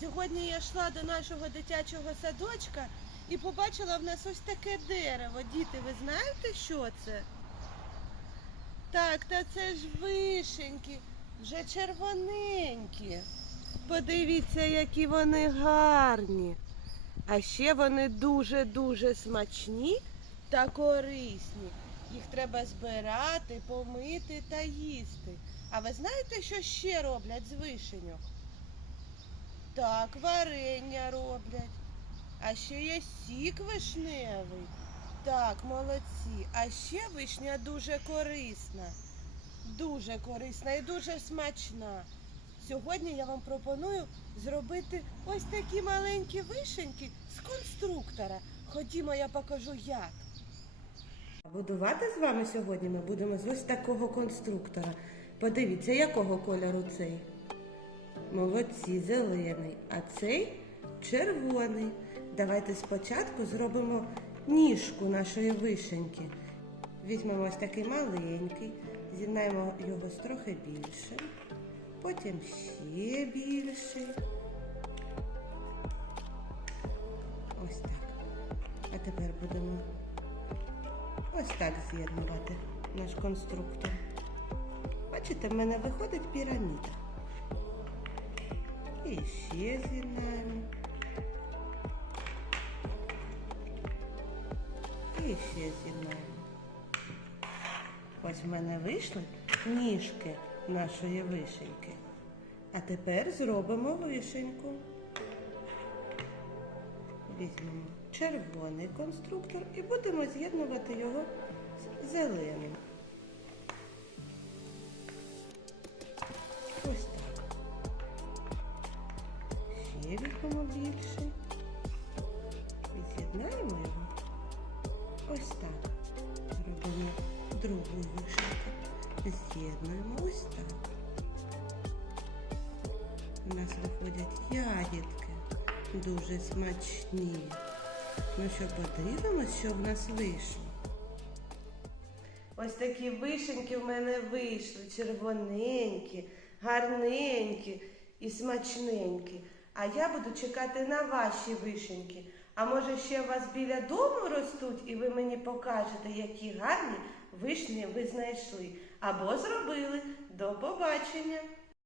Сьогодні я йшла до нашого дитячого садочка і побачила в нас ось таке дерево. Діти, ви знаєте, що це? Так, та це ж вишеньки, вже червоненькі. Подивіться, які вони гарні. А ще вони дуже-дуже смачні та корисні. Їх треба збирати, помити та їсти. А ви знаєте, що ще роблять з вишеньок? Так, варення роблять. А ще є сік вишневий. Так, молодці. А ще вишня дуже корисна. Дуже корисна і дуже смачна. Сьогодні я вам пропоную зробити ось такі маленькі вишеньки з конструктора. Ходімо, я покажу як. Будувати з вами сьогодні ми будемо з ось такого конструктора. Подивіться, якого кольору цей. Молодці, зелений, а цей червоний. Давайте спочатку зробимо ніжку нашої вишеньки. Візьмемо ось такий маленький, з'єднаємо його з трохи більшим, потім ще більший. Ось так. А тепер будемо ось так з'єднувати наш конструктор. Бачите, в мене виходить піраміда. І ще з'єднаємо. І ще з'єднаємо. Ось в мене вийшли ніжки нашої вишеньки. А тепер зробимо вишеньку. Візьмемо червоний конструктор і будемо з'єднувати його з зеленим. Другу вишеньку. З'єднуємо ось так. У нас виходять ягідки. Дуже смачні. Ну що, подивимось, що в нас вийшло. Ось такі вишеньки в мене вийшли. Червоненькі, гарненькі і смачненькі. А я буду чекати на ваші вишеньки. А може ще у вас біля дому ростуть, і ви мені покажете, які гарні вишні ви знайшли або зробили. До побачення!